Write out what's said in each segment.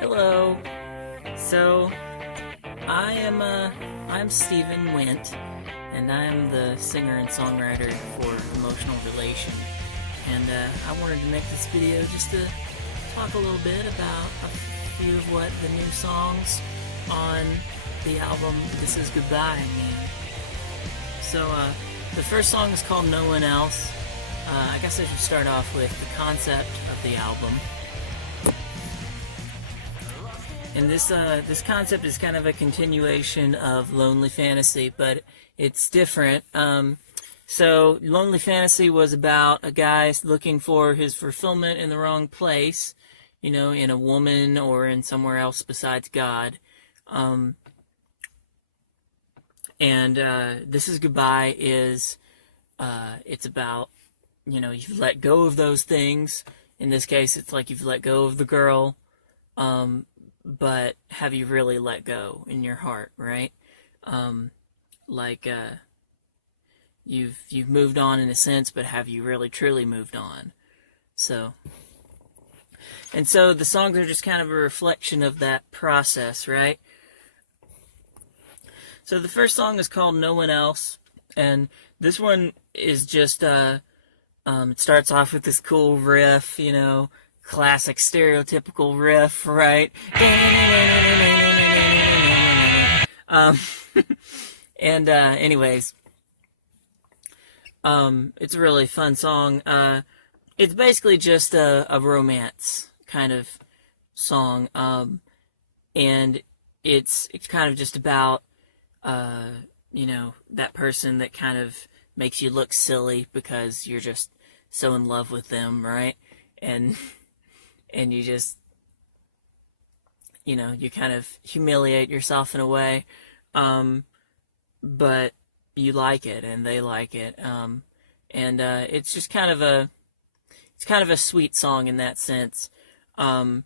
Hello. So I'm Stephen Wint, and I'm the singer and songwriter for Emotional Relation. And I wanted to make this video just to talk a little bit about a few of what the new songs on the album This Is Goodbye mean. So the first song is called No One Else. I guess I should start off with the concept of the album. And this concept is kind of a continuation of Lonely Fantasy, but it's different. So Lonely Fantasy was about a guy looking for his fulfillment in the wrong place, in a woman or in somewhere else besides God. And This Is Goodbye is, it's about, you've let go of those things. In this case, it's like you've let go of the girl, but have you really let go in your heart, right? You've moved on in a sense, but have you really truly moved on? So the songs are just kind of a reflection of that process, right? So the first song is called No One Else, and this one is just it starts off with this cool riff, classic stereotypical riff, right? Anyways, it's a really fun song. It's basically just a romance kind of song, and it's kind of just about that person that kind of makes you look silly because you're just so in love with them, right? And you just, you kind of humiliate yourself in a way, but you like it and they like it, it's just kind of a sweet song in that sense. In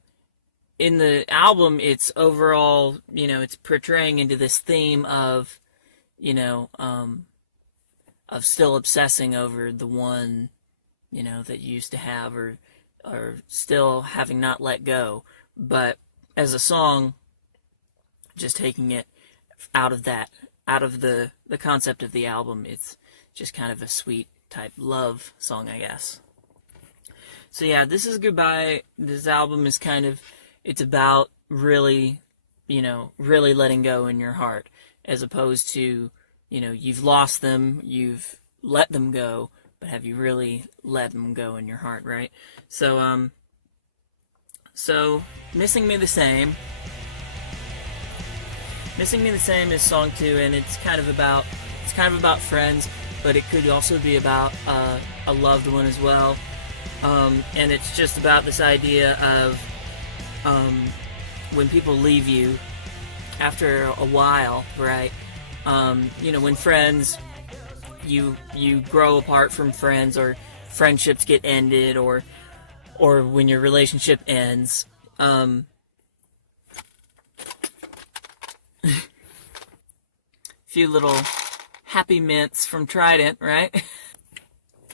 the album, it's overall, it's portraying into this theme of, of still obsessing over the one, that you used to have, or still having not let go. But as a song, just taking it out of the concept of the album, it's just kind of a sweet type love song, I guess. So yeah, This Is Goodbye. This album is it's about really, really letting go in your heart, as opposed to, you've lost them, you've let them go, but have you really let them go in your heart, right? So Missing Me the Same. Missing Me the Same is song 2, and it's kind of about friends, but it could also be about a loved one as well. And it's just about this idea of when people leave you after a while, right? When friends, you grow apart from friends, or friendships get ended, or when your relationship ends. Few little happy mints from Trident, right?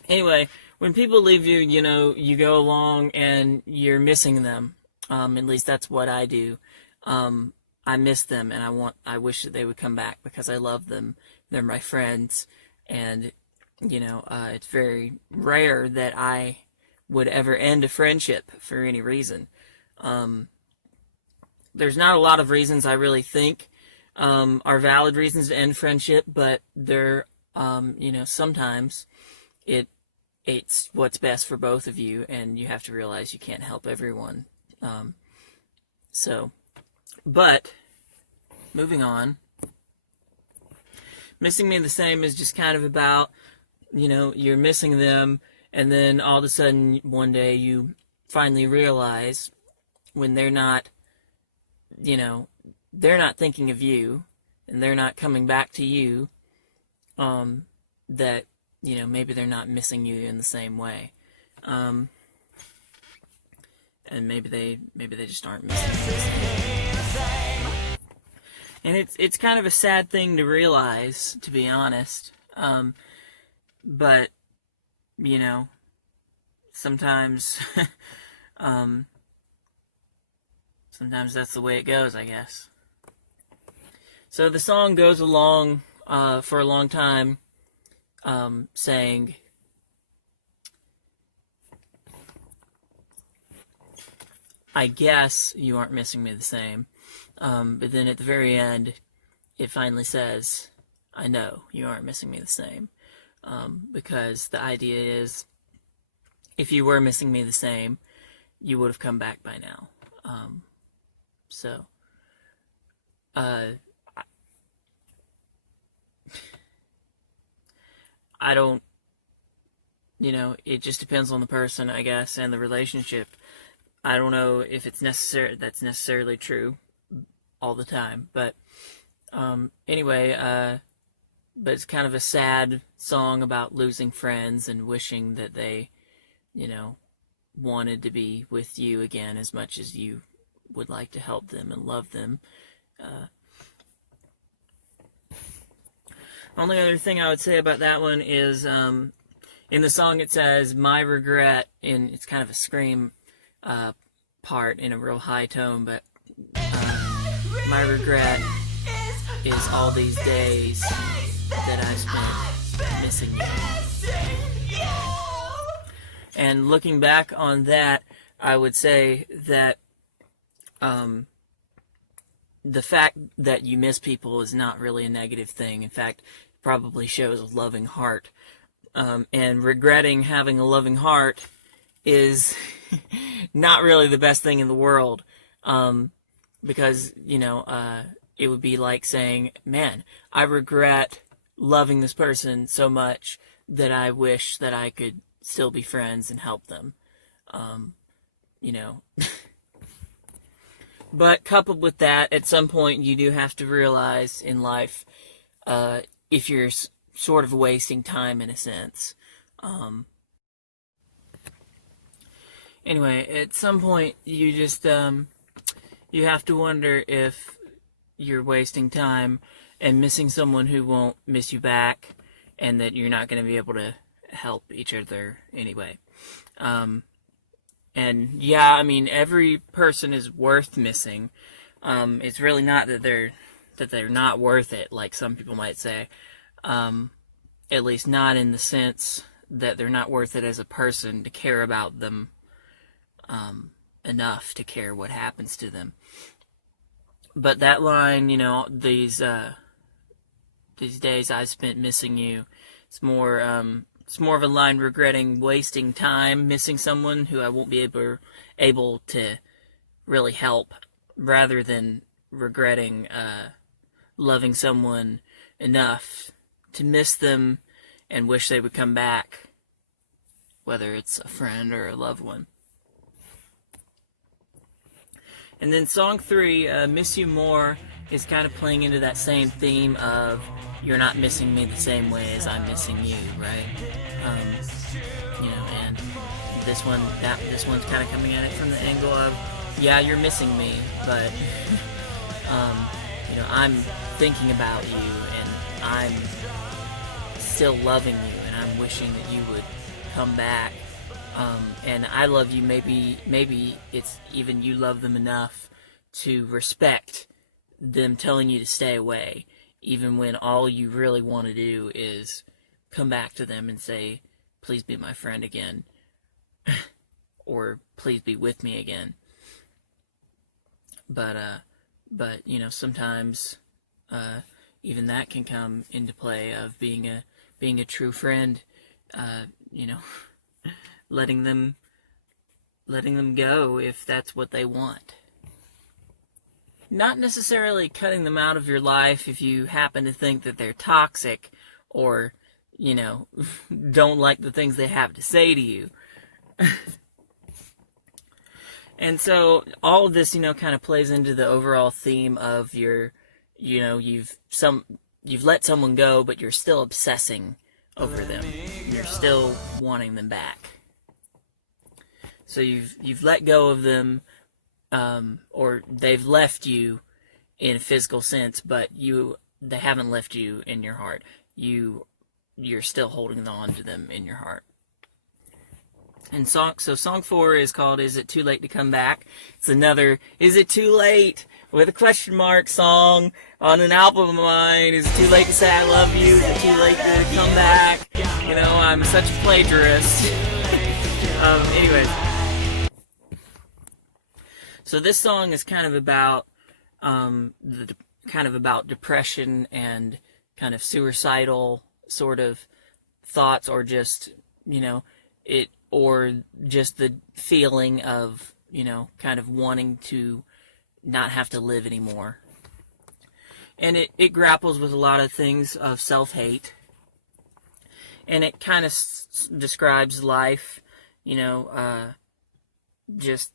Anyway, when people leave you, you go along and you're missing them. At least that's what I do. I miss them, and I wish that they would come back because I love them. They're my friends, and it's very rare that I would ever end a friendship for any reason. There's not a lot of reasons I really think are valid reasons to end friendship, but there, sometimes it's what's best for both of you, and you have to realize you can't help everyone. But moving on, Missing Me the Same is just kind of about, you're missing them, and then all of a sudden one day you finally realize when they're not thinking of you, and they're not coming back to you, that, maybe they're not missing you in the same way. And maybe they just aren't missing you. And it's kind of a sad thing to realize, to be honest. But sometimes sometimes that's the way it goes, I guess. So the song goes along for a long time, saying, I guess you aren't missing me the same. But then at the very end, it finally says, I know you aren't missing me the same. Because the idea is, if you were missing me the same, you would have come back by now. I don't, it just depends on the person, I guess, and the relationship. I don't know if that's necessarily true all the time, but anyway, but it's kind of a sad song about losing friends and wishing that they, wanted to be with you again as much as you would like to help them and love them. Only other thing I would say about that one is, in the song it says, my regret, and it's kind of a scream part in a real high tone, but my regret is all these days that I spent missing you. And looking back on that, I would say that the fact that you miss people is not really a negative thing. In fact, it probably shows a loving heart. And regretting having a loving heart is not really the best thing in the world. Because, it would be like saying, man, I regret loving this person so much that I wish that I could still be friends and help them. But coupled with that, at some point you do have to realize in life, if you're sort of wasting time in a sense. Anyway, at some point you just, you have to wonder if you're wasting time and missing someone who won't miss you back, and that you're not going to be able to help each other anyway. And yeah, I mean, every person is worth missing. It's really not that they're not worth it, like some people might say. At least not in the sense that they're not worth it as a person to care about them enough to care what happens to them. But that line, these days I spent missing you, it's more of a line regretting wasting time missing someone who I won't be able to really help, rather than regretting loving someone enough to miss them and wish they would come back, whether it's a friend or a loved one. And then song 3, Miss You More, is kind of playing into that same theme of you're not missing me the same way as I'm missing you, right? And this one's kind of coming at it from the angle of, yeah, you're missing me, but I'm thinking about you, and I'm still loving you, and I'm wishing that you would come back. And I love you, maybe it's even you love them enough to respect them telling you to stay away, even when all you really want to do is come back to them and say, please be my friend again, or please be with me again. But sometimes even that can come into play of being a true friend, letting them go if that's what they want. Not necessarily cutting them out of your life if you happen to think that they're toxic or, don't like the things they have to say to you. And so all of this, kind of plays into the overall theme of you've let someone go, but you're still obsessing over them. You're still wanting them back. So you've let go of them, or they've left you in a physical sense, but they haven't left you in your heart. You're still holding on to them in your heart. And song 4 is called "Is It Too Late to Come Back?" It's another "Is it too late?" with a question mark song on an album of mine. Is it too late to say I love you? Is it too late to come back? You know, I'm such a plagiarist. Anyways, so this song is kind of about depression and kind of suicidal sort of thoughts, or just, you know, or just the feeling of, you know, kind of wanting to not have to live anymore. And it grapples with a lot of things of self-hate. And it kind of describes life, you know, just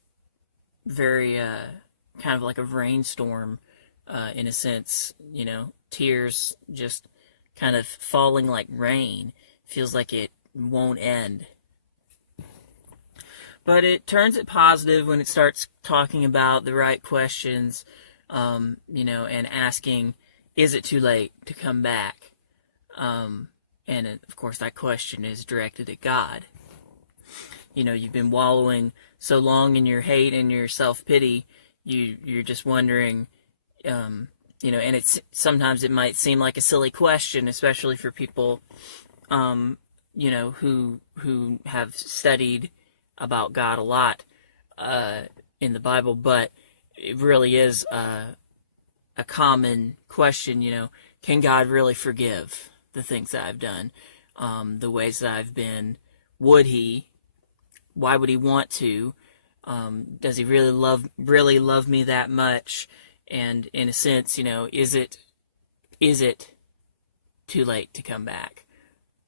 very kind of like a rainstorm, in a sense, you know, tears just kind of falling like rain. Feels like it won't end. But it turns it positive when it starts talking about the right questions, you know, and asking, is it too late to come back? And of course that question is directed at God. You know, you've been wallowing so long in your hate and your self-pity, you're just wondering, you know, and sometimes it might seem like a silly question, especially for people, you know, who have studied about God a lot in the Bible, but it really is a common question, you know, can God really forgive the things that I've done, the ways that I've been? Would he? Why would he want to? Does he really love me that much? And in a sense, you know, is it too late to come back?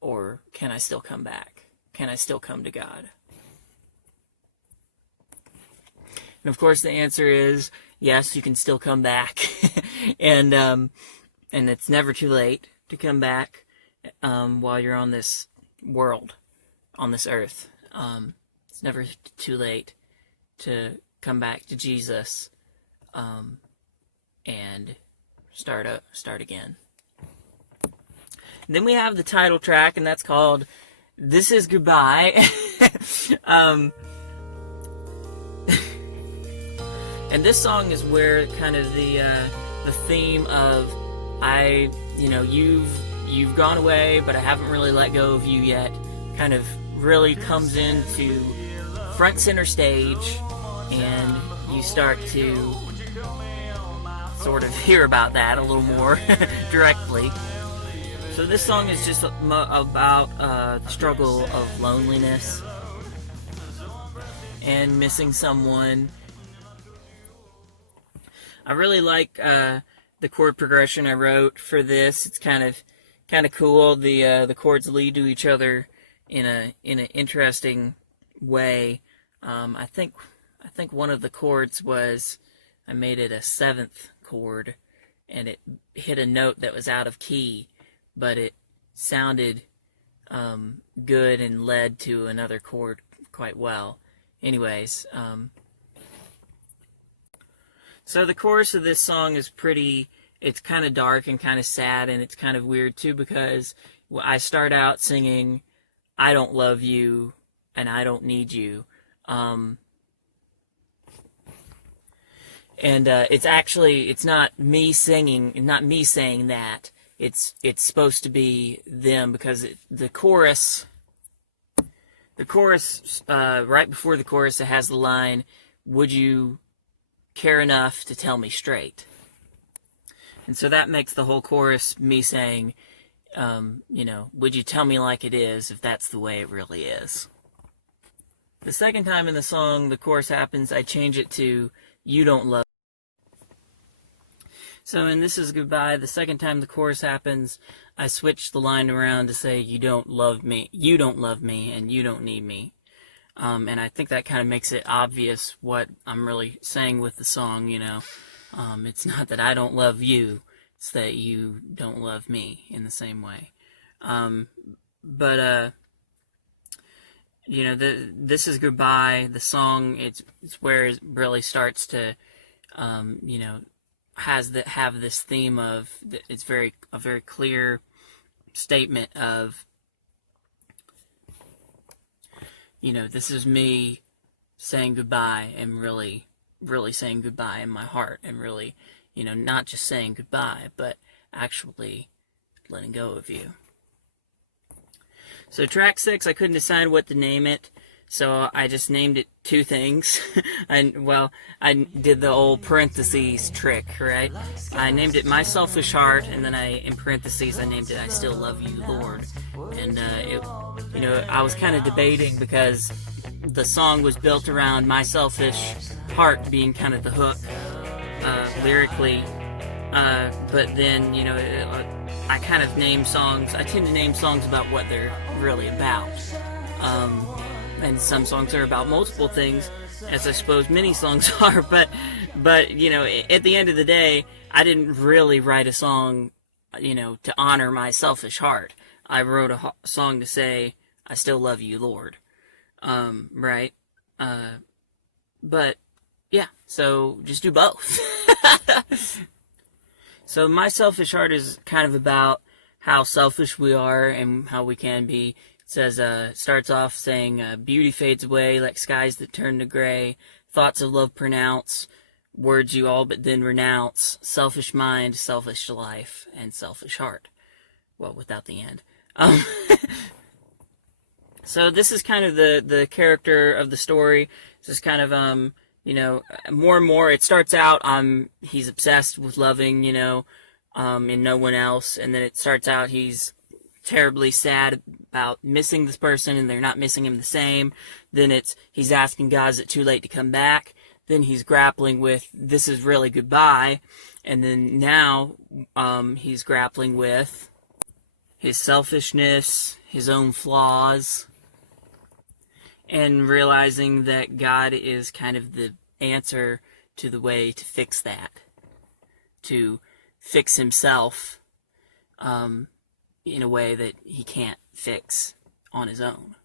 Or can I still come back? Can I still come to God? And of course the answer is yes, you can still come back. and it's never too late to come back while you're on this world, on this earth. It's never too late to come back to Jesus and start again. And then we have the title track, and that's called "This Is Goodbye." And this song is where kind of the theme of you've gone away, but I haven't really let go of you yet, kind of really comes into front center stage, and you start to sort of hear about that a little more directly. So this song is just about the struggle of loneliness and missing someone. I really like the chord progression I wrote for this. It's kind of cool. The chords lead to each other in an interesting way. I think one of the chords was, I made it a 7th chord, and it hit a note that was out of key, but it sounded good and led to another chord quite well. Anyways, so the chorus of this song is it's kind of dark and kind of sad, and it's kind of weird too, because I start out singing, I don't love you and I don't need you. It's not me saying that. It's supposed to be them, because the chorus, right before the chorus, it has the line, would you care enough to tell me straight? And so that makes the whole chorus me saying, would you tell me like it is, if that's the way it really is? The second time in the song the chorus happens, I change it to, you don't love. So in This Is Goodbye, the second time the chorus happens, I switch the line around to say, you don't love me, and you don't need me. And I think that kind of makes it obvious what I'm really saying with the song, you know. It's not that I don't love you, it's that you don't love me in the same way. This Is Goodbye, the song, it's where it really starts to, have this theme of, it's a very clear statement of, this is me saying goodbye and really, really saying goodbye in my heart, and really, not just saying goodbye, but actually letting go of you. So track 6, I couldn't decide what to name it, so I just named it two things. I did the old parentheses trick, right? I named it My Selfish Heart, and then in parentheses, I named it I Still Love You, Lord. And, I was kind of debating because the song was built around My Selfish Heart being kind of the hook, lyrically. But then, I kind of name songs, I tend to name songs about what they're really about. And some songs are about multiple things, as I suppose many songs are, but at the end of the day, I didn't really write a song, to honor my selfish heart. I wrote a song to say, I still love you, Lord. Right? But, yeah, so just do both. So My Selfish Heart is kind of about how selfish we are and how we can be. It says, starts off saying, beauty fades away like skies that turn to gray, thoughts of love pronounce, words you all but then renounce, selfish mind, selfish life, and selfish heart. Well, without the end. So this is kind of the character of the story. This is kind of, more and more, it starts out, he's obsessed with loving, and no one else, and then it starts out he's terribly sad about missing this person, and they're not missing him the same. Then he's asking God, is it too late to come back? Then he's grappling with, this is really goodbye, and then now, he's grappling with his selfishness, his own flaws, and realizing that God is kind of the answer to the way to fix that, to fix himself in a way that he can't fix on his own.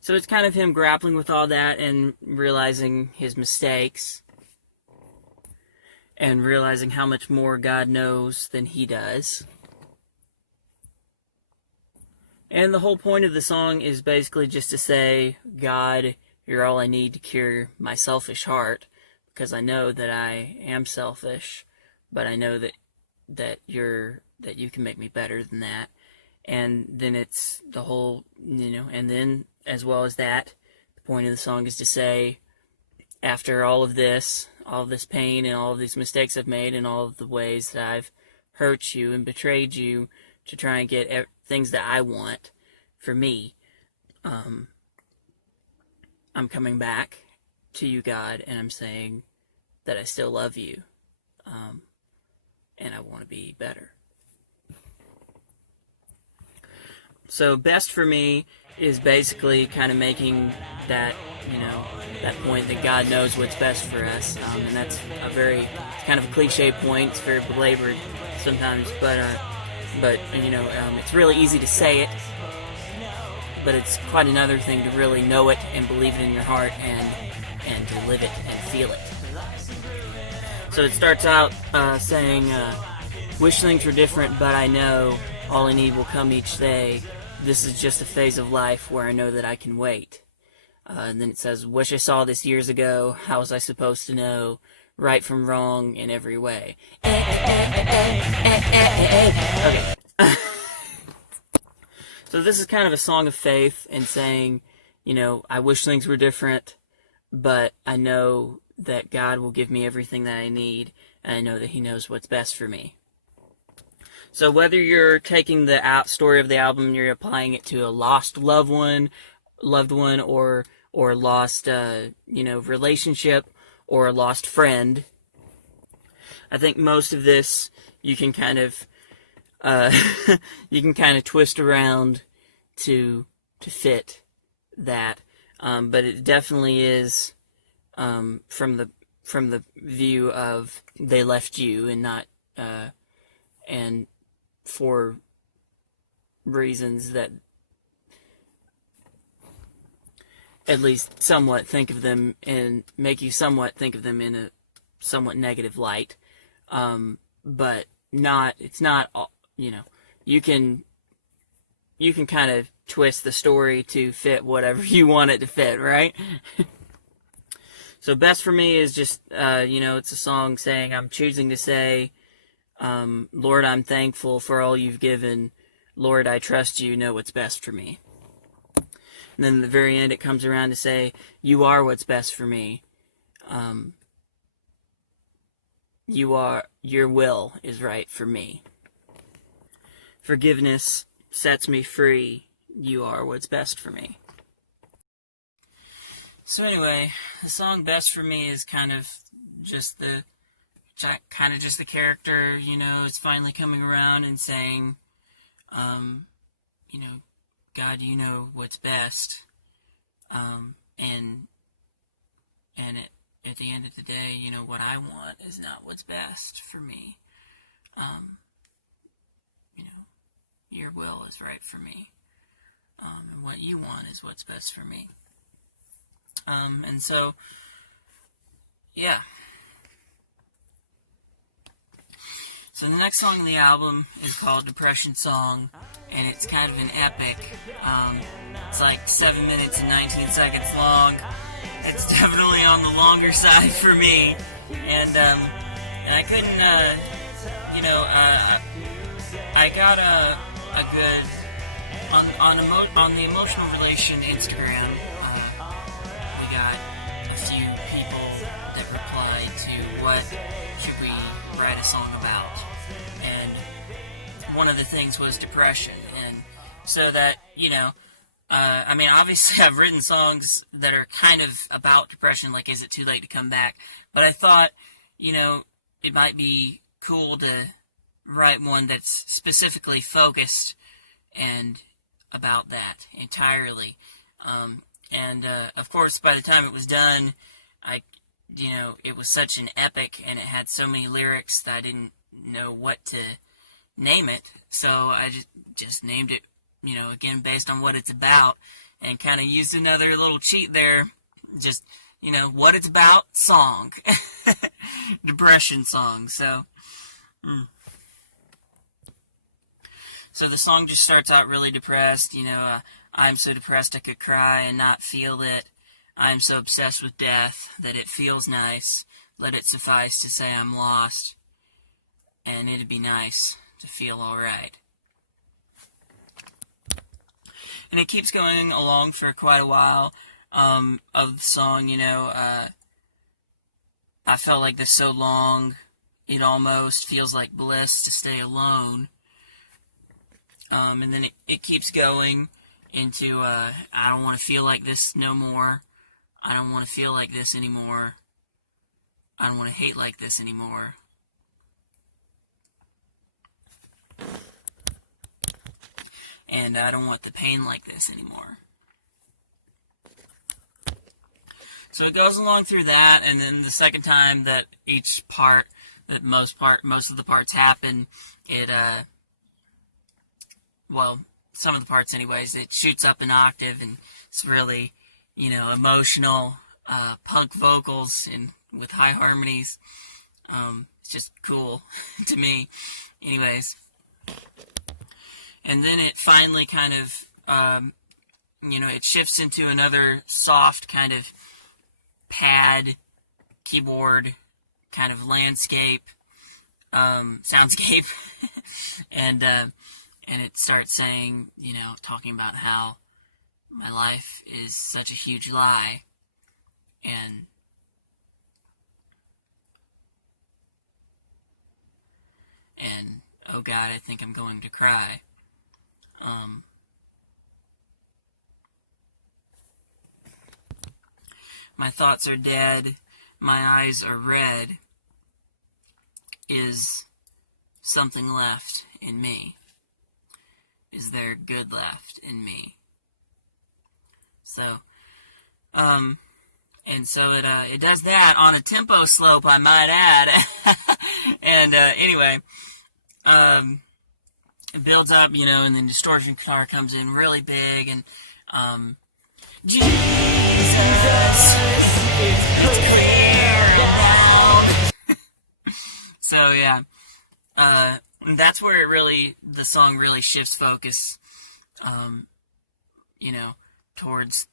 So it's kind of him grappling with all that and realizing his mistakes and realizing how much more God knows than he does. And the whole point of the song is basically just to say, God, you're all I need to cure my selfish heart, because I know that I am selfish, but I know that you can make me better than that. And then it's the whole, and then as well as that, the point of the song is to say, after all of this pain and all of these mistakes I've made and all of the ways that I've hurt you and betrayed you to try and get things that I want for me, I'm coming back to you, God, and I'm saying that I still love you, and I want to be better. So best for me is basically kind of making that, that point that God knows what's best for us, and that's it's kind of a cliche point. It's very belabored sometimes, but it's really easy to say it, but it's quite another thing to really know it and believe it in your heart and to live it and feel it. So it starts out saying, wish things were different, but I know all I need will come each day. This is just a phase of life where I know that I can wait. And then it says, wish I saw this years ago. How was I supposed to know right from wrong in every way? Okay. So this is kind of a song of faith and saying, I wish things were different, but I know that God will give me everything that I need, and I know that He knows what's best for me. So whether you're taking the story of the album and you're applying it to a lost loved one, or lost, relationship, or a lost friend, I think most of this you can kind of twist around to fit that, but it definitely is from the view of they left you and not and for reasons that at least somewhat think of them and make you somewhat think of them in a somewhat negative light, but it's not, you can you can kind of twist the story to fit whatever you want it to fit, right? So best for me is just, it's a song saying, I'm choosing to say, Lord, I'm thankful for all you've given. Lord, I trust you know what's best for me. And then at the very end, it comes around to say, you are what's best for me. Your will is right for me. Forgiveness sets me free. You are what's best for me. So anyway, the song Best for Me is kind of just the character, it's finally coming around and saying, God, you know what's best. At the end of the day, what I want is not what's best for me. Your will is right for me. And what you want is what's best for me. And so, yeah. So the next song on the album is called Depression Song, and it's kind of an epic. It's like 7 minutes and 19 seconds long. It's definitely on the longer side for me, and I couldn't, I got a good on the Emotional Relation Instagram. We got a few people that replied to what should we write a song about, and one of the things was depression, and so that obviously I've written songs that are kind of about depression, like Is It Too Late to Come Back, but I thought it might be cool to write one that's specifically focused and about that entirely. Of course, by the time it was done, it was such an epic, and it had so many lyrics that I didn't know what to name it. So I just named it, again, based on what it's about, and kind of used another little cheat there. Just, what it's about, song. Depression song. So, So the song just starts out really depressed, I'm so depressed I could cry and not feel it. I'm so obsessed with death that it feels nice. Let it suffice to say I'm lost, and it'd be nice to feel alright. And it keeps going along for quite a while of the song, I felt like this so long, it almost feels like bliss to stay alone. And then it keeps going into, I don't want to feel like this no more. I don't want to feel like this anymore. I don't want to hate like this anymore. And I don't want the pain like this anymore. So it goes along through that, and then the second time that most of the parts happen, some of the parts anyways, it shoots up an octave, and it's really, emotional, punk vocals and with high harmonies. It's just cool to me. Anyways. And then it finally kind of, it shifts into another soft kind of pad, keyboard, kind of landscape, soundscape, and it starts saying, talking about how my life is such a huge lie, and oh God, I think I'm going to cry. My thoughts are dead, my eyes are red. Is something left in me? Is there good left in me? So, and so it does that on a tempo slope, I might add. And anyway, it builds up, and then distortion guitar comes in really big, and Jesus, it's clear now. So yeah, that's where the song really shifts focus. you know, towards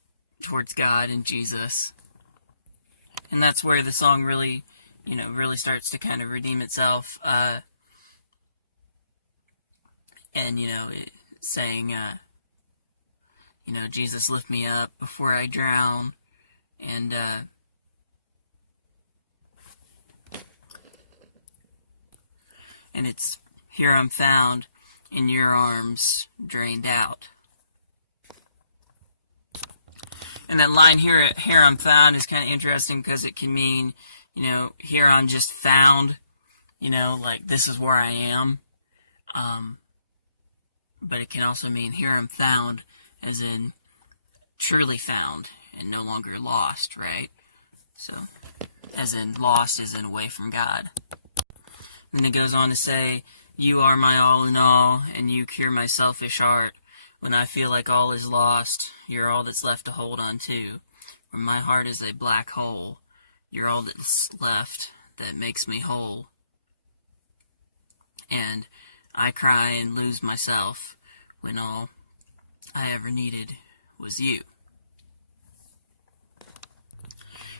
God and Jesus. And that's where the song really, really starts to kind of redeem itself. And, saying, Jesus, lift me up before I drown. And, it's, here I'm found in your arms, drained out. And that line here I'm found is kind of interesting because it can mean, here I'm just found, like this is where I am. But it can also mean here I'm found as in truly found and no longer lost, right? So, as in lost as in away from God. Then it goes on to say, you are my all in all, and you cure my selfish heart. When I feel like all is lost, you're all that's left to hold on to. When my heart is a black hole, you're all that's left that makes me whole. And I cry and lose myself when all I ever needed was you.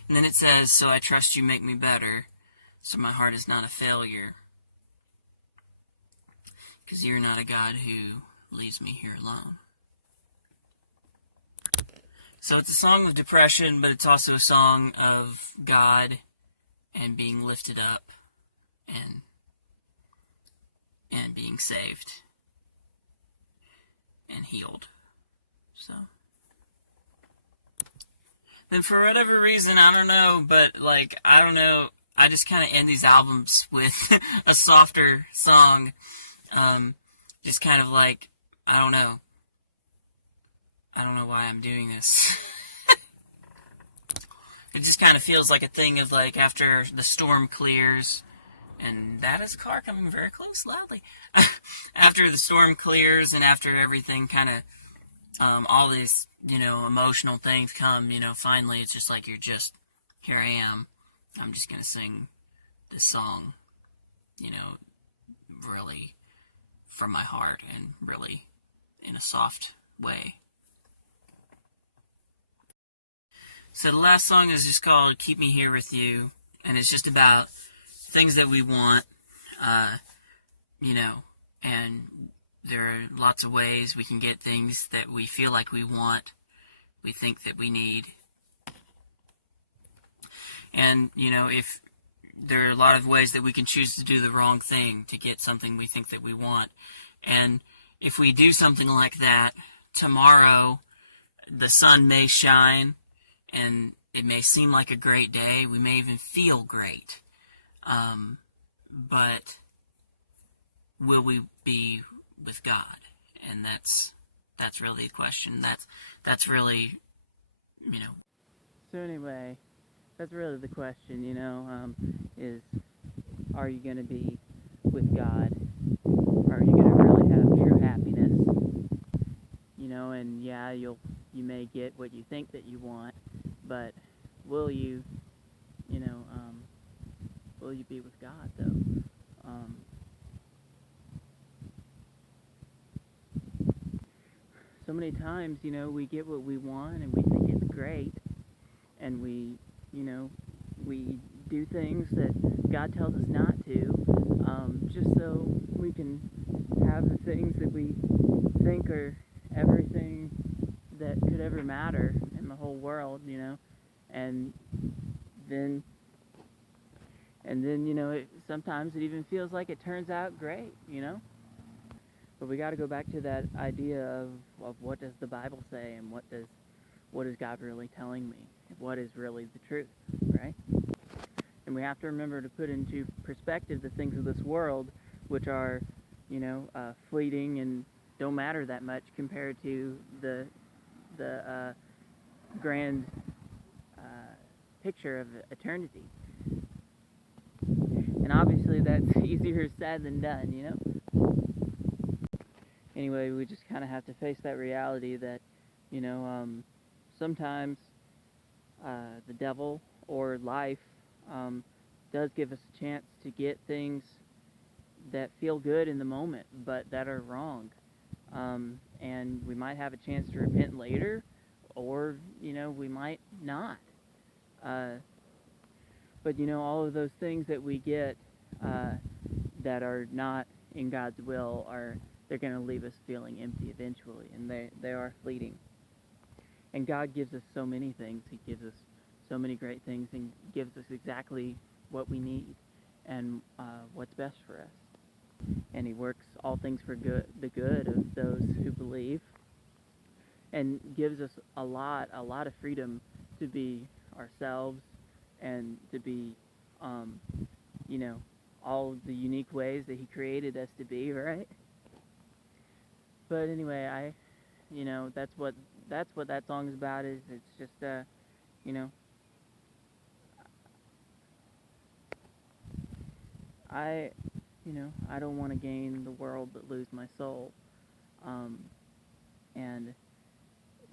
And then it says, so I trust you make me better, so my heart is not a failure. Because you're not a God who leaves me here alone. So it's a song of depression, but it's also a song of God and being lifted up and being saved and healed. So then for whatever reason, I don't know, but I just kind of end these albums with a softer song. Just kind of like, I don't know why I'm doing this. It just kind of feels like a thing of like after the storm clears, and that is a car coming very close, loudly. After the storm clears and after everything kind of, all these, emotional things come, finally it's just like here I am. I'm just going to sing this song, really from my heart and really in a soft way. So the last song is just called Keep Me Here With You, and it's just about things that we want, and there are lots of ways we can get things that we feel like we want, we think that we need. And, if there are a lot of ways that we can choose to do the wrong thing to get something we think that we want. And if we do something like that, tomorrow the sun may shine, and it may seem like a great day. We may even feel great. But will we be with God? And that's really the question. That's really, So anyway, that's really the question, is are you going to be with God? Are you going to really have true happiness? And yeah, you may get what you think that you want, but will you, will you be with God, though? So many times, we get what we want and we think it's great, and we do things that God tells us not to, just so we can have the things that we think are everything that could ever matter in the whole world, and then sometimes it even feels like it turns out great, But we got to go back to that idea of what does the Bible say, and what is God really telling me? What is really the truth, right? And we have to remember to put into perspective the things of this world, which are, fleeting and don't matter that much compared to the grand picture of eternity. And obviously that's easier said than done, Anyway, we just kind of have to face that reality that, sometimes the devil or life does give us a chance to get things that feel good in the moment, but that are wrong. and we might have a chance to repent later, or we might not. Uh, but all of those things that we get uh, that are not in God's will they're going to leave us feeling empty eventually, and they are fleeting. And God gives us so many things. He gives us so many great things, and gives us exactly what we need and what's best for us. And He works all things for the good of those who believe, and gives us a lot of freedom to be ourselves and to be, um, you know, all of the unique ways that He created us to be, right? But anyway, that's what that song is about. Is it's just you know, I, I don't want to gain the world but lose my soul. Um, and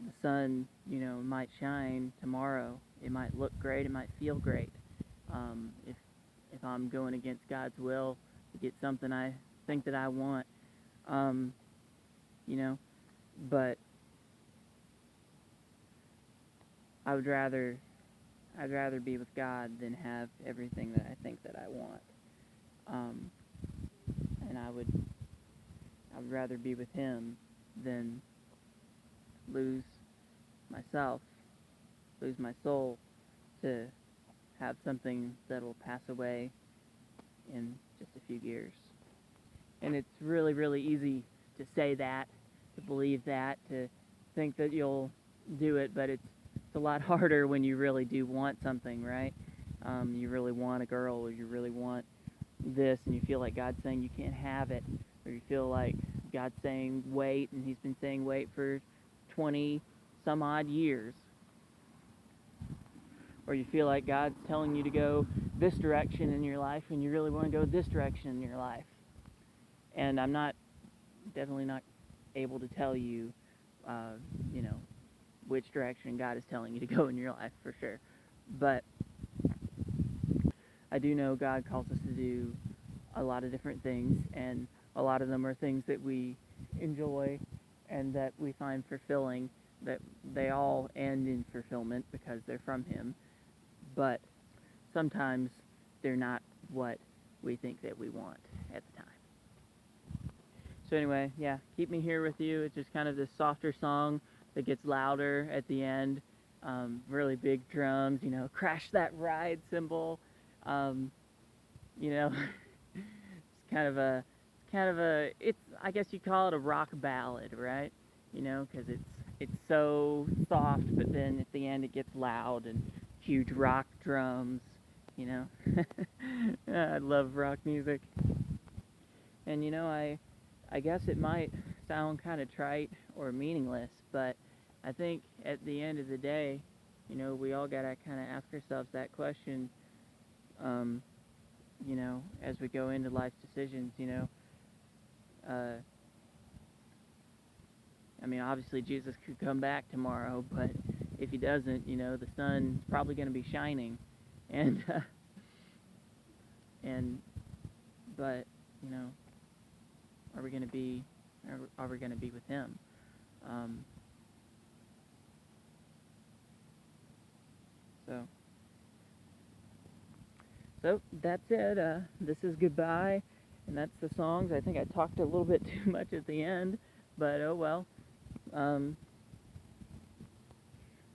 the sun, might shine tomorrow. It might look great. It might feel great. If I'm going against God's will to get something I think that I want, um, you know, but I would rather I'd rather be with God than have everything that I think that I want. Um, and I would rather be with Him than lose myself, lose my soul to have something that'll pass away in just a few years. And it's really, really easy to say that, to believe that, to think that you'll do it, but it's a lot harder when you really do want something, right? You really want a girl, or you really want this, and you feel like God's saying you can't have it, or you feel like God's saying wait, and He's been saying wait for 20 some odd years, or you feel like God's telling you to go this direction in your life, and you really want to go this direction in your life. And I'm definitely not able to tell you, uh, you know, which direction God is telling you to go in your life for sure. But I do know God calls us to do a lot of different things, and a lot of them are things that we enjoy and that we find fulfilling, that they all end in fulfillment because they're from Him. But sometimes they're not what we think that we want at the time. So anyway, yeah, Keep Me Here With You. It's just kind of this softer song that gets louder at the end. Really big drums, crash that ride cymbal. Um, you know, it's it's I guess you call it a rock ballad, right? Because it's so soft, but then at the end it gets loud and huge rock drums. You know, I love rock music, and I guess it might sound kind of trite or meaningless, but I think at the end of the day, we all gotta kind of ask ourselves that question. Um, as we go into life decisions, uh, I mean, obviously Jesus could come back tomorrow, but if He doesn't, the sun's probably going to be shining, and and but you know, are we going to be, are we going to be with Him? Um, so. So that's it. This is goodbye, and that's the songs. I think I talked a little bit too much at the end, but oh well. Um,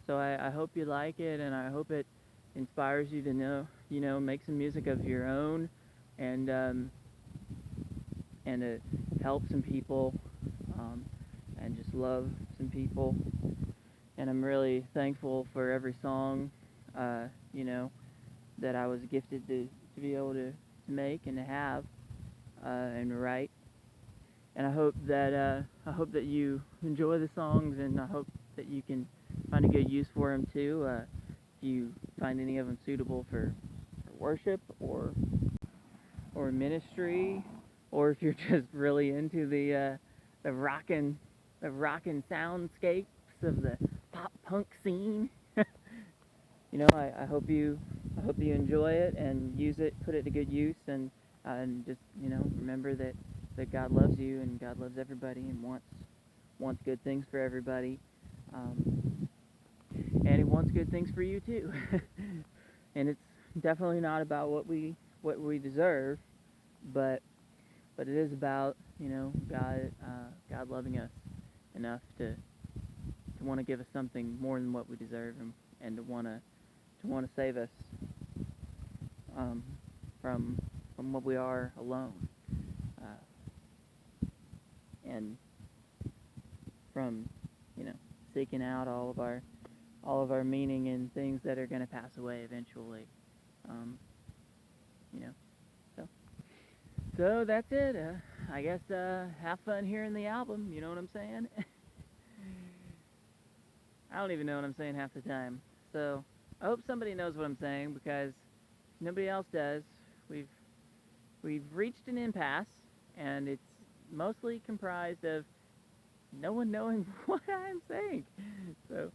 so I hope you like it, and I hope it inspires you to make some music of your own, and to help some people, um, and just love some people. And I'm really thankful for every song, uh, you know, that I was gifted to be able to make and to have, and write. And I hope that you enjoy the songs, and I hope that you can find a good use for them too. If you find any of them suitable for worship or ministry, or if you're just really into the rockin' soundscapes of the pop punk scene. I hope you enjoy it and use it, put it to good use, and just remember that God loves you, and God loves everybody, and wants good things for everybody, um, and it wants good things for you too. And it's definitely not about what we deserve, but it is about, God loving us enough to want to give us something more than what we deserve, and to want to save us, um, from what we are alone, and from, seeking out all of our meaning in things that are going to pass away eventually. Um, you know, so that's it. I guess have fun hearing the album. You know what I'm saying? I don't even know what I'm saying half the time. So I hope somebody knows what I'm saying, because nobody else does. We've we've reached an impasse, and it's mostly comprised of no one knowing what I'm saying. So